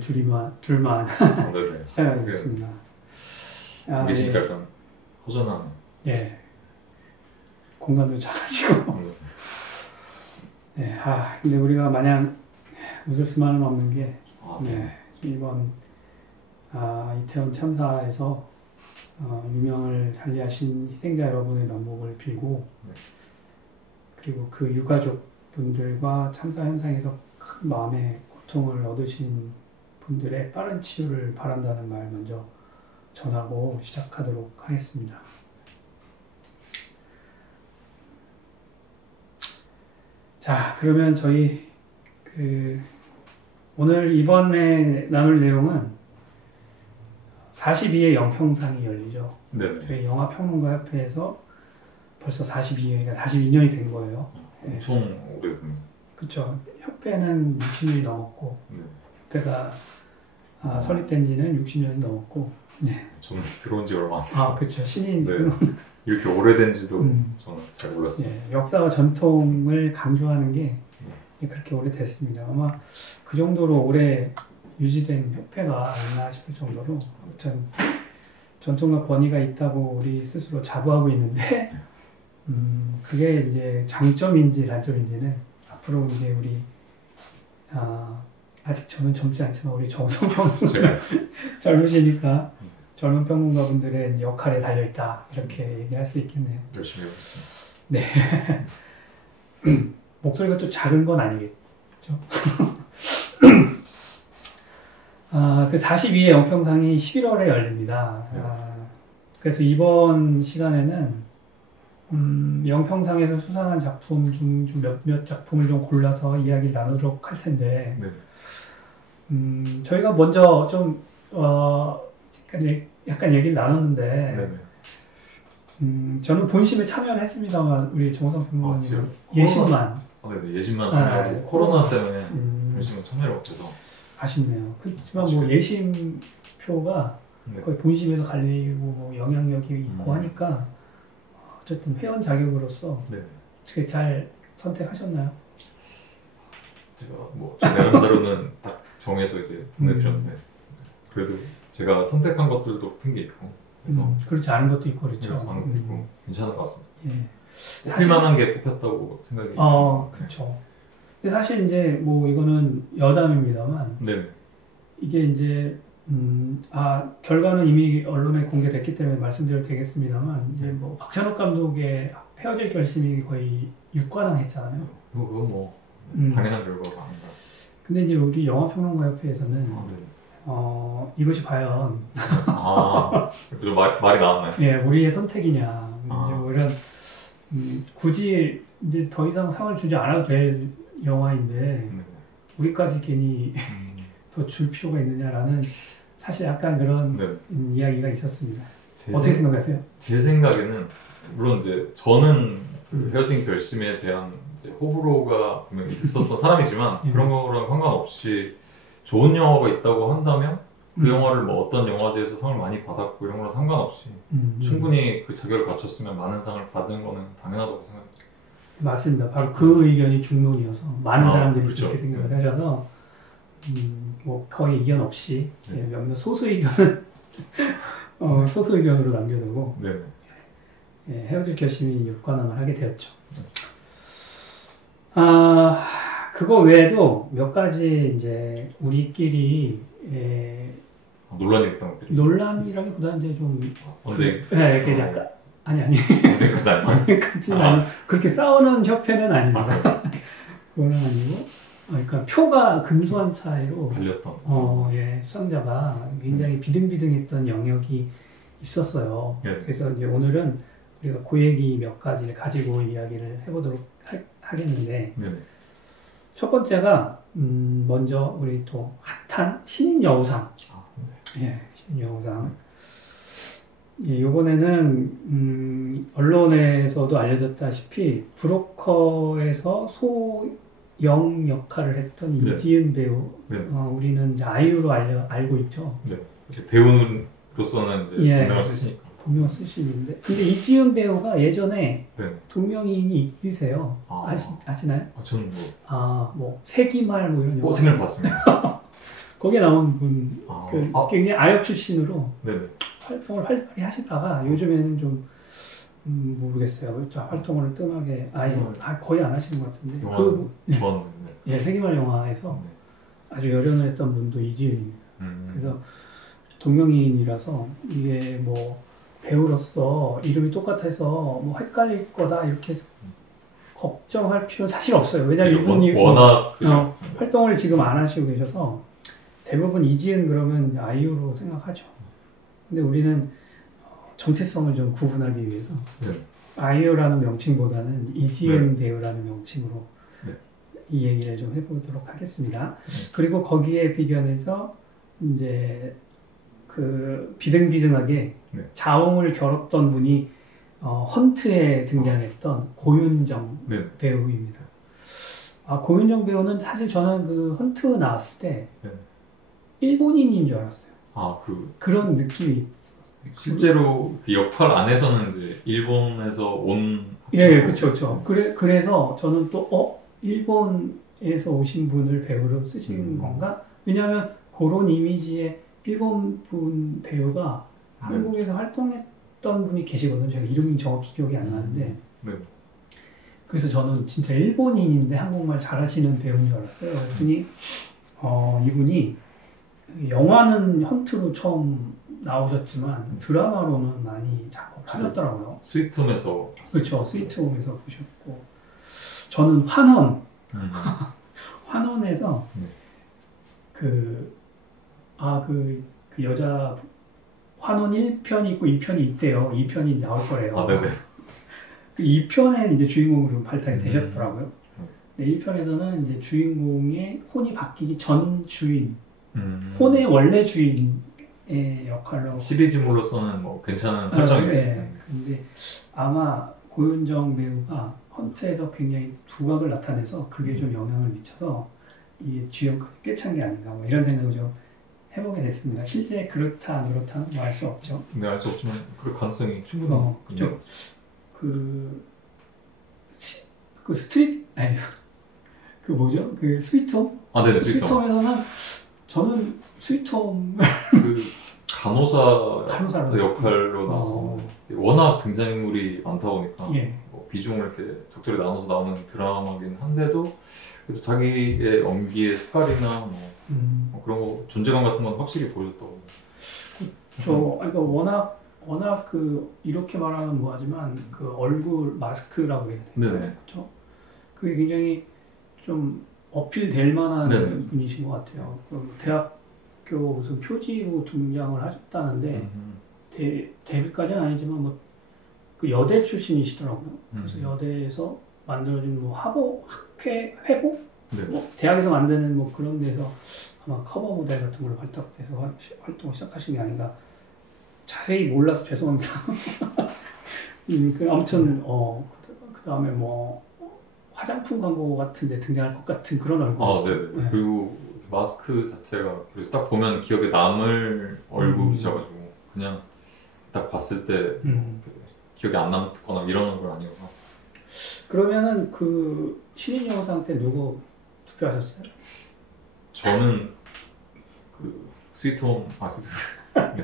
둘만 네네. 시작하겠습니다. 계시니까 약간 허전한. 예. 공간도 작아지고. 네, 근데 우리가 마냥 웃을 수만은 없는 게, 네, 이번 이태원 참사에서 유명을 달리하신 희생자 여러분의 명복을 빌고, 그리고 그 유가족 분들과 참사 현장에서 큰 마음의 고통을 얻으신 분들의 빠른 치유를 바란다는 말 먼저 전하고 시작하도록 하겠습니다. 자, 그러면 저희 오늘 이번에 나눌 내용은 42회 영평상이 열리죠. 네. 저희 영화평론가협회에서 벌써 42회가 42년이 된 거예요. 엄청 오래됐네요. 그렇죠. 협회는 60년이 넘었고, 네. 협회가 설립된 지는 60년이 넘었고, 네. 저는 들어온 지 얼마 안 됐어요. 그렇죠. 신인. 네. 이렇게 오래된지도 저는 잘 몰랐어요. 네. 역사와 전통을 강조하는 게 그렇게 오래됐습니다. 아마 그 정도로 오래 유지된 협회가 있나 싶을 정도로 아무튼 전통과 권위가 있다고 우리 스스로 자부하고 있는데 그게 이제 장점인지 단점인지는 앞으로 이제 우리 아직 저는 젊지 않지만 우리 정성 평론가 젊으시니까 젊은 평론가분들의 역할에 달려있다 이렇게 얘기할 수 있겠네요. 열심히 해보겠습니다. 네. 목소리가 또 작은 건 아니겠죠? 그 42회 영평상이 11월에 열립니다. 그래서 이번 시간에는 영평상에서 수상한 작품 중 몇 작품을 좀 골라서 이야기를 나누도록 할 텐데 저희가 먼저 좀 약간 얘기를 나눴는데 저는 본심에 참여를 했습니다만 우리 정성 평론가님 예심만 네네, 예심만 참여하고 코로나 때문에 본심에 참여를 못해서 아쉽네요. 그렇지만 뭐 예심표가 거의 본심에서 갈리고 뭐 영향력이 있고 하니까 어쨌든 회원 자격으로서 어떻게 잘 선택하셨나요? 제가 뭐 내는 대로는 딱 정해서 이제 보내드렸는데 그래도 제가 선택한 것들도 큰 게 있고 그래서 그렇지 않은 것도 있고 그렇죠. 않은 것도 있고 괜찮은 것 같습니다. 예. 뽑힐만한 게 뽑혔다고 생각이 그렇죠. 근데 사실 이제 뭐 이거는 여담입니다만 이게 이제 결과는 이미 언론에 공개됐기 때문에 말씀드려도 되겠습니다만 이제 뭐 박찬욱 감독의 헤어질 결심이 거의 육관왕했잖아요. 그거 뭐 당연한 결과가 아닌가. 근데 이제 우리 영화평론가협회에서는 이것이 과연 말이 나왔나요? 예, 우리의 선택이냐 이제 뭐 이런 굳이 이제 더 이상 상을 주지 않아도 될 영화인데 우리까지 괜히 더 줄 필요가 있느냐라는 사실 약간 그런 이야기가 있었습니다. 어떻게 생각하세요? 제 생각에는 물론 이제 저는 그 헤어진 결심에 대한 이제 호불호가 분명히 있었던 사람이지만 그런 거랑 상관없이 좋은 영화가 있다고 한다면 그 영화를 뭐 어떤 영화제에서 상을 많이 받았고 이런 거랑 상관없이 충분히 그 자격을 갖췄으면 많은 상을 받는 거는 당연하다고 생각합니다. 맞습니다. 바로 그 의견이 중론이어서 많은 사람들이 그렇죠. 그렇게 생각을 하셔서 뭐 거의 이견 없이 몇몇 소수 의견은 소수 의견으로 남겨두고 헤어질 결심이 육관왕을 하게 되었죠. 그거 외에도 몇 가지 이제 우리끼리 논란이 있던 것들이 논란이라기보다는 이제 좀 언제 이렇게 약간 아니 언제까지는 아니고 그렇게 싸우는 협회는 아닙니다. 그건 아니고 그러니까 표가 근소한 차이로 갈렸던 수상자가 굉장히 비등비등했던 영역이 있었어요. 그래서 이제 오늘은 우리가 그 얘기 몇 가지를 가지고 이야기를 해보도록 하겠는데 첫 번째가 먼저 우리 또 핫한 신인 여우상. 신인 여우상. 이번에는 언론에서도 알려졌다시피 브로커에서 소영 역할을 했던 이지은 배우. 우리는 이제 아이유로 알고 있죠. 배우로서는 이제 본명을 쓰시니까. 본명을 쓰시는데 근데 이지은 배우가 예전에 동명이인이 있으세요. 아시나요? 저는 뭐 세기말 뭐 이런 영화. 생을 봤습니다. 거기에 나온 분, 굉장히 아역 출신으로 네네. 활동을 활발히 하시다가 요즘에는 좀 모르겠어요. 활동을 뜸하게 거의 안 하시는 것 같은데. 좋았는데. 예, 세기말 영화에서 아주 열연을 했던 분도 이지은입니다. 그래서 동명이인이라서 이게 뭐 배우로서 이름이 똑같아서 뭐 헷갈릴 거다 이렇게 걱정할 필요는 사실 없어요. 왜냐하면 이분이 워낙 활동을 지금 안 하시고 계셔서 대부분 이지은 그러면 아이유로 생각하죠. 근데 우리는 정체성을 좀 구분하기 위해서 아이유라는 명칭보다는 이지은 배우라는 명칭으로 이 얘기를 좀 해보도록 하겠습니다. 그리고 거기에 비견해서 이제 그 비등비등하게 자웅을 겨뤘던 분이 헌트에 등장했던 고윤정 배우입니다. 고윤정 배우는 사실 저는 그 헌트 나왔을 때 일본인인 줄 알았어요. 그런 느낌이 있었어요. 실제로 그 역할 안에서는 이제 일본에서 온 예, 그렇죠. 그래서 저는 또 일본에서 오신 분을 배우로 쓰신 건가? 왜냐하면 그런 이미지의 일본 분 배우가 한국에서 활동했던 분이 계시거든요. 제가 이름이 정확히 기억이 안 나는데. 그래서 저는 진짜 일본인인데 한국말 잘하시는 배우인 줄 알았어요. 그랬더니 이분이 영화는 헌트로 처음 나오셨지만 드라마로는 많이 작업을 하셨더라고요. 스위트홈에서. 그렇죠. 스위트홈에서 보셨고 저는 환원에서 그 여자 환원 1편이 있고 2편이 있대요. 2편이 나올 거래요. 네네. 그 2편에 이제 주인공으로 발탁이 되셨더라고요. 근데 1편에서는 이제 주인공의 혼이 바뀌기 전 주인, 혼의 원래 주인의 역할로 시리즈물로서는 뭐 괜찮은 설정이에요. 네. 근데 아마 고윤정 배우가 헌트에서 굉장히 두각을 나타내서 그게 좀 영향을 미쳐서 이 주연급이 꿰찬 게 아닌가 뭐 이런 생각을 좀 해보게 됐습니다. 실제 그렇다 안 그렇다는 뭐 알 수 없죠. 네, 알 수 없지만 그럴 가능성이 충분히 그렇죠. 그 스트릿 아니 그 뭐죠? 그 스위트홈? 네네. 스위트홈에서는 저는 스위트홈 그 간호사 역할로 나와서 워낙 등장인물이 많다 보니까 뭐 비중을 이렇게 적절히 나눠서 나오는 드라마긴 한데도 그래도 자기의 연기의 색깔이나 뭐 그런 거 존재감 같은 건 확실히 보여줬다고. 그러니까 워낙 그 이렇게 말하면 뭐하지만 그 얼굴 마스크라고 해야 되나요? 그렇죠. 그게 굉장히 좀 어필될 만한 분이신 것 같아요. 대학교 무슨 표지로 등장을 하셨다는데 데뷔까지는 아니지만 뭐 그 여대 출신이시더라고요. 그래서 여대에서 만들어진 뭐 회복? 뭐 대학에서 만드는 뭐 그런 데서 아마 커버 모델 같은 걸로 발탁돼서 활동을 시작하신 게 아닌가. 자세히 몰라서 죄송합니다. 아무튼 그 다음에 뭐 화장품 광고 같은 데 등장할 것 같은 그런 얼굴이시죠. 네. 그리고 마스크 자체가 그래서 딱 보면 기억에 남을 얼굴이셔가지고 그냥 딱 봤을 때 기억이 안 남거나 이런 건 아니어서. 그러면은 그 신인영상 때 누구 투표하셨어요? 저는 그 스위트홈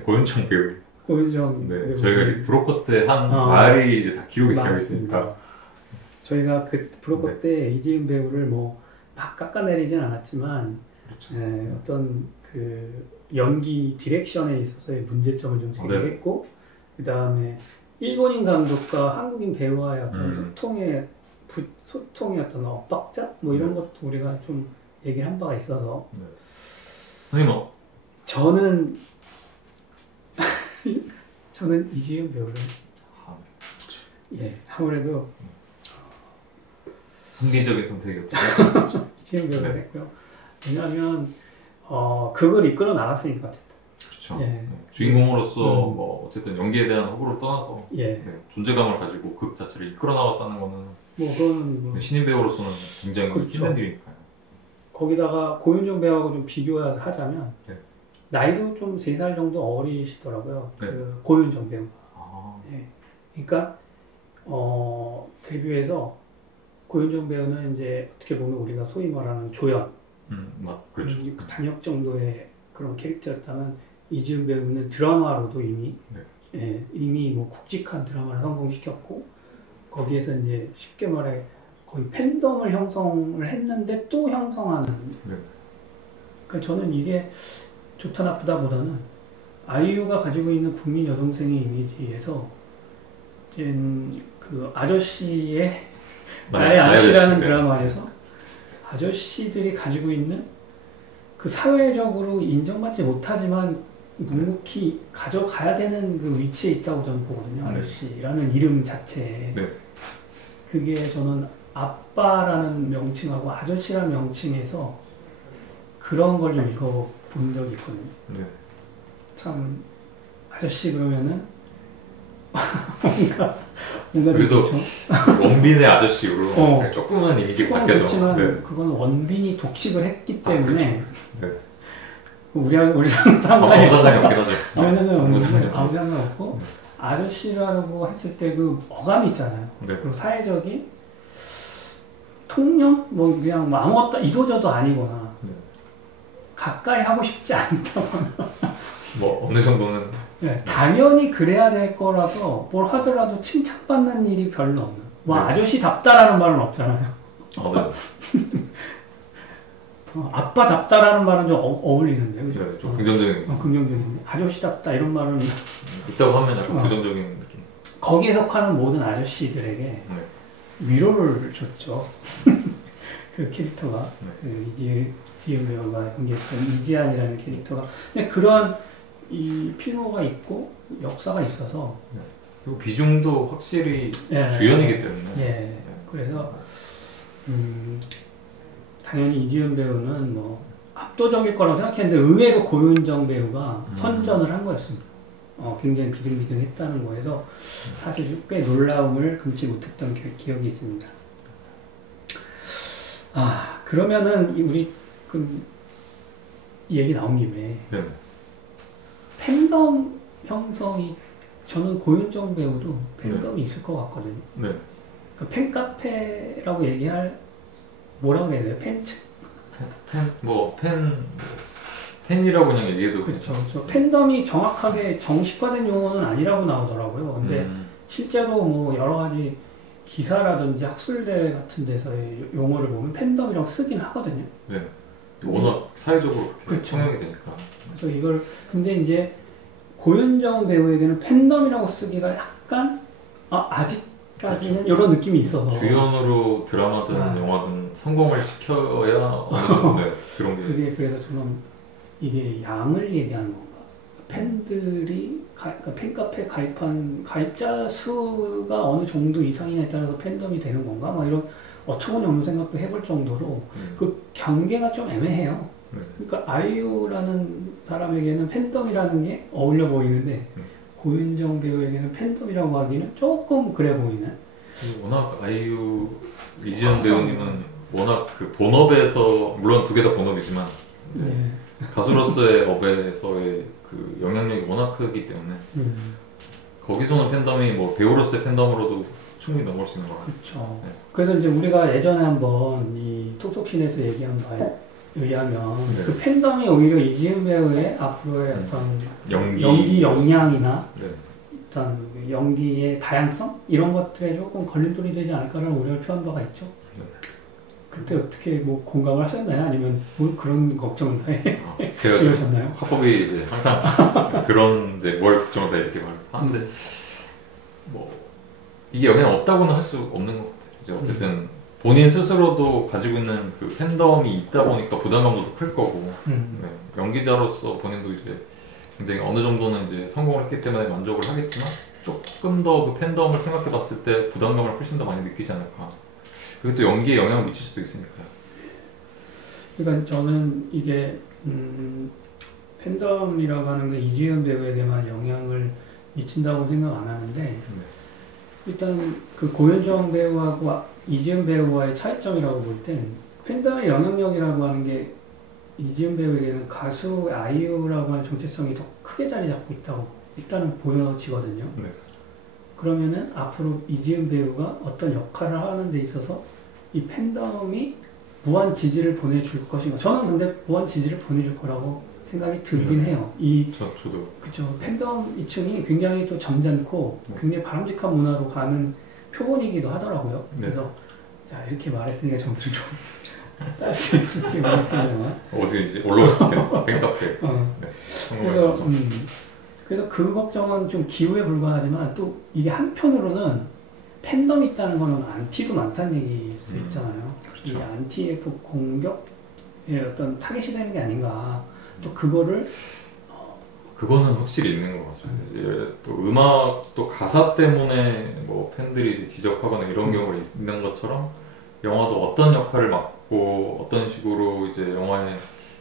고윤정 배우. 고윤정 배우. 저희가 브로커 때 한 말이 이제 다 기록이 되어 있으니까. 저희가 그 브로커 때 이지은 배우를 뭐 막 깎아내리진 않았지만 어떤 그 연기 디렉션에 있어서의 문제점을 좀 제기했고 그 다음에 일본인 감독과 한국인 배우와의 어떤 소통의 어떤 엇박자 뭐 이런 것도 우리가 좀 얘기를 한 바가 있어서 저는 이지은 배우를 했습니다. 예, 아무래도 합리적인 선택이었죠. 이지은 배우를 했고요. 왜냐하면 그걸 이끌어 나갔으니까 됐다. 그렇죠. 주인공으로서 뭐 어쨌든 연기에 대한 호불호를 떠나서 존재감을 가지고 극 자체를 이끌어 나갔다는 거는 그건 신인 배우로서는 굉장히 힘든 일이니까요. 거기다가 고윤정 배우하고 좀 비교하자면 나이도 좀 3살 정도 어리시더라고요. 그 고윤정 배우가. 그러니까 데뷔해서 고윤정 배우는 이제 어떻게 보면 우리가 소위 말하는 조연 그렇죠. 그 단역 정도의 그런 캐릭터였다면 이지은 배우는 드라마로도 이미 네. 예, 이미 뭐 굵직한 드라마를 성공시켰고 거기에서 이제 쉽게 말해 거의 팬덤을 형성을 했는데 또 형성하는. 네. 그러니까 저는 이게 좋다 나쁘다 보다는 아이유가 가지고 있는 국민 여동생의 이미지에서 이제 그 아저씨의 나의 아저씨라는 드라마에서 아저씨들이 가지고 있는 그 사회적으로 인정받지 못하지만 묵묵히 가져가야 되는 그 위치에 있다고 저는 보거든요. 아저씨라는 이름 자체에. 네. 그게 저는 아빠라는 명칭하고 아저씨라는 명칭에서 그런 걸 좀 읽어본 적이 있거든요. 네. 참 아저씨 그러면은 뭔가 그래도 그렇죠? 원빈의 아저씨로 조금은 이미지가 바뀌어서 그렇지만 네. 그건 원빈이 독식을 했기 때문에 네. 우리랑 상관이 없긴 하죠. 왜냐면 아무 상관없고 아저씨라고 했을 때 그 어감이 있잖아요. 네. 그리고 사회적인 통념? 뭐 그냥 뭐 아무것도 이도저도 아니거나 네. 가까이 하고 싶지 않다거나 뭐 어느 정도는 네, 당연히 그래야 될 거라서 뭘 하더라도 칭찬받는 일이 별로 없는. 뭐 네. 아저씨답다라는 말은 없잖아요. 네. 아빠답다라는 말은 좀 어울리는데, 그죠? 네, 좀 긍정적인 긍정적인데 아저씨답다 이런 말은 있다고 하면 약간 부정적인 느낌. 거기에 속하는 모든 아저씨들에게 네. 위로를 줬죠. 그 캐릭터가 네. 그 이지은 배우가 연기했던 이지안이라는 캐릭터가. 근데 그런 이 필요가 있고 역사가 있어서 네. 그리고 비중도 확실히 예, 주연이기 때문에. 예. 그래서 당연히 이지은 배우는 뭐 압도적일 거라고 생각했는데 의외로 고윤정 배우가 선전을 한 거였습니다. 굉장히 비등비등했다는 거에서 사실 꽤 놀라움을 금치 못했던 기억이 있습니다. 그러면은 우리 그 얘기 나온 김에 네. 팬덤 형성이 저는 고윤정 배우도 팬덤이 있을 것 같거든요. 네. 그 팬카페라고 얘기할 뭐라고 해야 돼요? 팬층? 팬이라고 그냥 얘기해도 그렇죠. 팬덤이 정확하게 정식화된 용어는 아니라고 나오더라고요. 근데 실제로 뭐 여러 가지 기사라든지 학술대 같은 데서의 용어를 보면 팬덤이라고 쓰긴 하거든요. 네. 워낙 사회적으로 그렇죠. 성형이 되니까. 그래서 이걸 근데 이제 고윤정 배우에게는 팬덤이라고 쓰기가 약간 아직까지는 그렇죠. 이런 느낌이 있어서 주연으로 드라마든 영화든 성공을 시켜야 어느 정도 그런 게. 그게 그래서 저는 이게 양을 얘기하는 건가? 팬들이 그러니까 팬카페 가입한 가입자 수가 어느 정도 이상이냐에 따라서 팬덤이 되는 건가? 막 이런 어처구니없는 생각도 해볼 정도로 그 경계가 좀 애매해요. 그러니까 아이유라는 사람에게는 팬덤이라는 게 어울려 보이는데 고윤정 배우에게는 팬덤이라고 하기는 조금 그래 보이는. 워낙 아이유, 이지은 배우님은 워낙 그 본업에서 물론 두 개 다 본업이지만 네. 가수로서의 업에서의 그 영향력이 워낙 크기 때문에 거기서는 팬덤이 뭐 배우로서의 팬덤으로도 충분히 넘을 수 있는 것 같아요. 그렇죠. 네. 그래서 이제 우리가 예전에 한번 이 톡톡신에서 얘기한 바에 의하면 그 팬덤이 오히려 이지은 배우의 앞으로의 어떤 연기 역량이나 어떤 연기의 다양성 이런 것들에 조금 걸림돌이 되지 않을까라는 우려를 표한 바가 있죠. 그때 어떻게 뭐 공감을 하셨나요? 아니면 뭐 그런 걱정을 다 제가 이러셨나요? 화법이 이제 항상 그런 이제 뭘 걱정을 다 이렇게 하는데 뭐 이게 영향 없다고는 할 수 없는 것 같아요. 이제 어쨌든 본인 스스로도 가지고 있는 그 팬덤이 있다 보니까 부담감도 더 클 거고 네. 연기자로서 본인도 이제 굉장히 어느 정도는 이제 성공을 했기 때문에 만족을 하겠지만 조금 더 그 팬덤을 생각해 봤을 때 부담감을 훨씬 더 많이 느끼지 않을까. 그게 또 연기에 영향을 미칠 수도 있으니까요. 그러니까 저는 이게 팬덤이라고 하는 게 이지은 배우에게만 영향을 미친다고 생각 안 하는데 일단 그 고윤정 배우하고 이지은 배우와의 차이점이라고 볼 땐 팬덤의 영향력이라고 하는 게 이지은 배우에게는 가수 아이유라고 하는 정체성이 더 크게 자리 잡고 있다고 일단은 보여지거든요. 네. 그러면은 앞으로 이지은 배우가 어떤 역할을 하는 데 있어서 이 팬덤이 무한 지지를 보내줄 것인가? 저는 근데 무한 지지를 보내줄 거라고 생각이 들긴 해요. 저도. 그쵸. 팬덤 이층이 굉장히 또 점잖고 굉장히 바람직한 문화로 가는 표본이기도 하더라고요. 그래서 자, 이렇게 말했으니까 점수를 좀 딸 수 있을지 모르겠습니다만. 어디 이제 올라오실 때 팬카페. 그래서 그 걱정은 좀 기우에 불과하지만 또 이게 한편으로는 팬덤이 있다는 거는 안티도 많다는 얘기일 수 있잖아요. 그렇죠. 이게 안티의 공격에 어떤 타겟이 되는 게 아닌가. 또 그거를 그거는 확실히 있는 것 같습니다. 이제 또 음악 또 가사 때문에 뭐 팬들이 지적하거나 이런 경우가 있는 것처럼 영화도 어떤 역할을 맡고 어떤 식으로 이제 영화의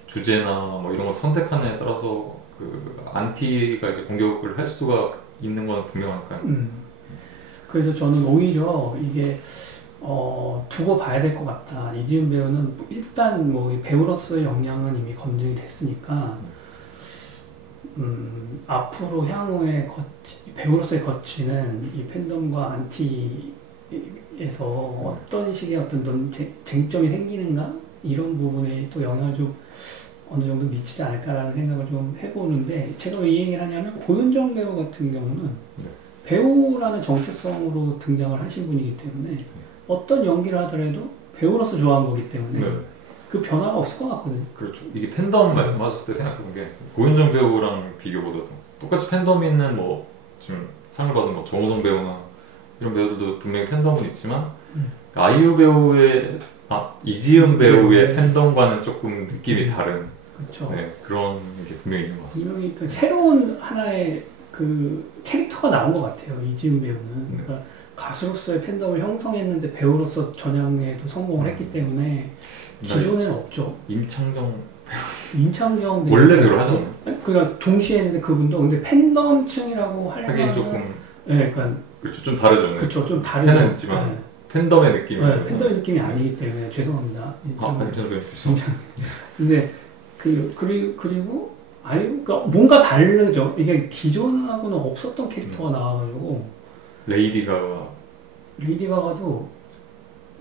주제나 뭐 이런 걸 선택하느냐에 따라서 그 안티가 이제 공격을 할 수가 있는 건 분명하니까요. 그래서 저는 오히려 이게 두고 봐야 될 것 같다. 이지은 배우는 일단 뭐 배우로서의 역량은 이미 검증이 됐으니까 앞으로 향후에 배우로서의 거치는 이 팬덤과 안티에서 어떤 식의 어떤 쟁점이 생기는가 이런 부분에 또 영향을 좀 어느 정도 미치지 않을까라는 생각을 좀 해보는데 제가 왜 이 얘기를 하냐면 고윤정 배우 같은 경우는 배우라는 정체성으로 등장을 하신 분이기 때문에 어떤 연기를 하더라도 배우로서 좋아한 거기 때문에 그 변화가 없을 것 같거든요. 그렇죠. 이게 팬덤 말씀하셨을 때 생각해본 게 고윤정 배우랑 비교보다도 똑같이 팬덤이 있는 뭐 지금 상을 받은 뭐 정우성 배우나 이런 배우들도 분명히 팬덤은 있지만 아이유 배우의 이지은 배우의 팬덤과는 조금 느낌이 다른 그렇죠. 그런 게 분명히 있는 것 같습니다. 이명이 그 새로운 하나의 그 캐릭터가 나온 것 같아요. 이지은 배우는 그러니까 가수로서의 팬덤을 형성했는데 배우로서 전향에도 성공을 했기 때문에 기존에는 없죠. 임창정 원래 배우를 하잖아요. 그러니까 동시에 했는데 그분도 근데 팬덤층이라고 하긴 조금 그러니까 그렇죠. 좀 다르죠. 그렇죠. 좀 다르죠. 팬은 있지만 팬덤의 느낌이 팬덤의 느낌이 아니기 때문에 죄송합니다. 임창정 배우. 근데 그리고 그러니까 뭔가 다르죠. 이게 기존하고는 없었던 캐릭터가 나와가지고 레이디 가가도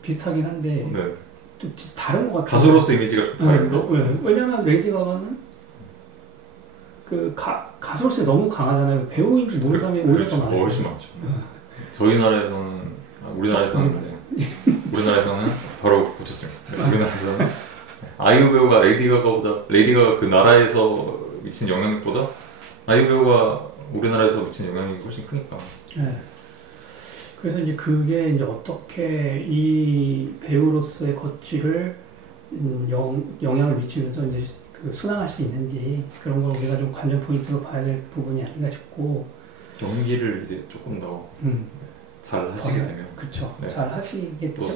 비슷하긴 한데 좀 다른 것 같아요. 가수로서 이미지가 좀 다르고 왜냐면 레이디 가가는 그 가수로서 너무 강하잖아요. 배우인지 모르는 사람이 오히려 더 많아요. 훨씬 많죠. 저희 나라에서는 우리나라에서는 바로 고쳤습니다. 우리나라에서는 아이유 배우가 레이디 가가 그 나라에서 미친 영향력보다 아이유 배우가 우리나라에서 미친 영향력이 훨씬 크니까. 그래서 이제 그게 이제 어떻게 이 배우로서의 거취를 영향을 미치면서 이제 그 순항할 수 있는지 그런 걸 우리가 좀 관전 포인트로 봐야 될 부분이 아닌가 싶고 연기를 이제 조금 더 잘 하시게 되면 그렇죠. 잘 하시겠죠. 또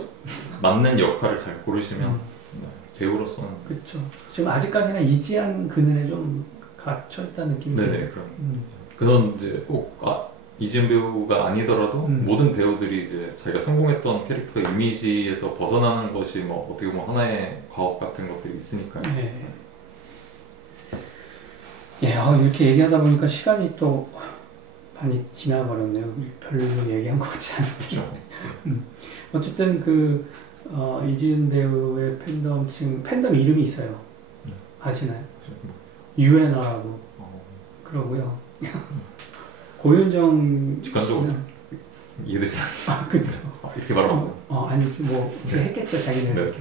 맞는 역할을 잘 고르시면 배우로서는 그렇죠. 지금 아직까지는 이지한 그늘에 좀 갇혀 있다는 느낌이 네네 그런 이제 꼭 이지은 배우가 아니더라도 모든 배우들이 이제 자기가 성공했던 캐릭터의 이미지에서 벗어나는 것이 뭐 어떻게 보면 하나의 과업 같은 것들이 있으니까요. 이렇게 얘기하다 보니까 시간이 또 많이 지나버렸네요. 우리 별로 얘기한 것 같지 않은데. 그렇죠. 어쨌든 이지은 배우의 팬덤 이름이 있어요. 아시나요? 유엔아라고 그러고요. 고윤정 직관적으로 이해되지 그렇죠. 이렇게 말하면 아니지 뭐 어떻게 했겠죠 자기는 이렇게.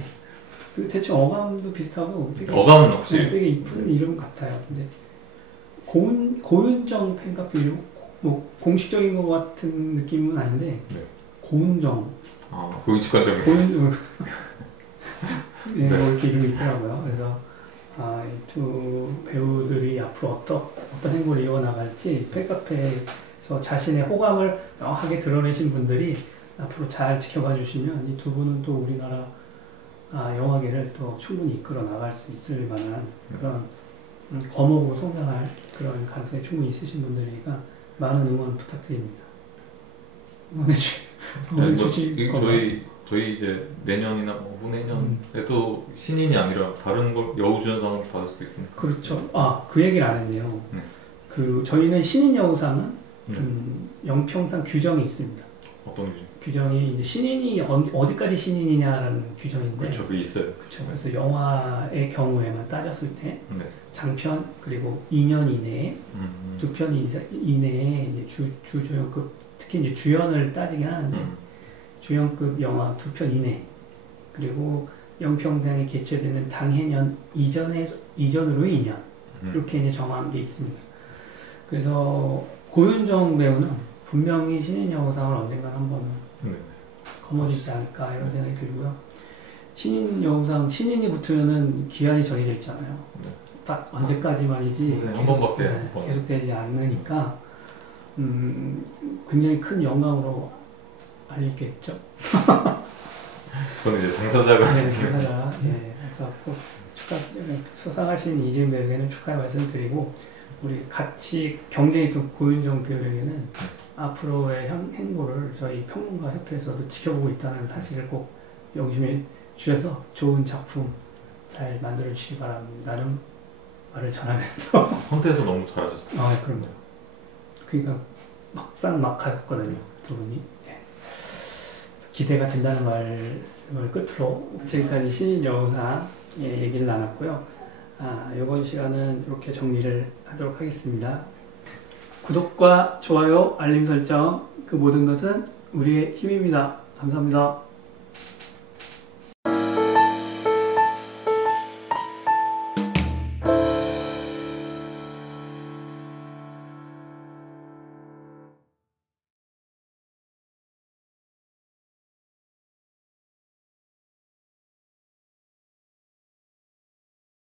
그 대충 어감도 비슷하고 되게 어감은 확실히 되게 이쁜 이름 같아요. 근데 고윤정 팬카페 이름 뭐 공식적인 것 같은 느낌은 아닌데 고윤정 거기 직관적인 고윤정 뭐 이렇게 이름이 있더라고요. 그래서 이 두 배우들이 앞으로 어떤 행보를 이어나갈지 팬카페에서 자신의 호감을 명확하게 드러내신 분들이 앞으로 잘 지켜봐 주시면 이 두 분은 또 우리나라 영화계를 또 충분히 이끌어 나갈 수 있을 만한 그런 거목으로 성장할 그런 가능성이 충분히 있으신 분들이니까 많은 응원 부탁드립니다. 응원해 주실 건가요? 저희 이제 내년이나 후내년에도 신인이 아니라 다른 걸 여우주연상을 받을 수도 있으니까. 그렇죠. 그 얘기를 안 했네요. 저희는 신인 여우상은 영평상 규정이 있습니다. 어떤 규정? 규정이 이제 신인이 어디까지 신인이냐라는 규정인데 그렇죠, 그게 있어요. 그렇죠. 그래서 영화의 경우에만 따졌을 때 네. 장편 그리고 2년 이내에 2편 이내에 이제 주조연급 특히 이제 주연을 따지긴 하는데 주연급 영화 2편 이내 그리고 영평생에 개최되는 당해년 이전으로 2년 이렇게 이제 정한 게 있습니다. 그래서 고윤정 배우는 분명히 신인 여우상을 언젠가 한번 네. 거머쥐지 않을까 이런 생각이 들고요. 신인 여우상 신인이 붙으면은 기한이 정해져 있잖아요. 네. 딱 언제까지만이지 한 번밖에 한 번. 계속되지 않으니까 굉장히 큰 영광으로 알리겠죠. 저는 이제 당사자가 네, 당사자. 네, 그래서 꼭 수상하신 이지은 배우에게는 축하의 말씀 드리고 우리 같이 경쟁했던 고윤정 배우에게는 앞으로의 행보를 저희 평론가 협회에서도 지켜보고 있다는 사실을 꼭 명심해 주셔서 좋은 작품 잘 만들어 주시기 바랍니다라는 말을 전하면서 선택에서 너무 잘하셨어요. 아 그럼요. 그러니까 막상 막 가였거든요 두 분이. 네. 기대가 된다는 말씀을 끝으로 지금까지 신인 여우상의 얘기를 나눴고요. 이번 시간은 이렇게 정리를 하도록 하겠습니다. 구독과 좋아요, 알림 설정 그 모든 것은 우리의 힘입니다. 감사합니다.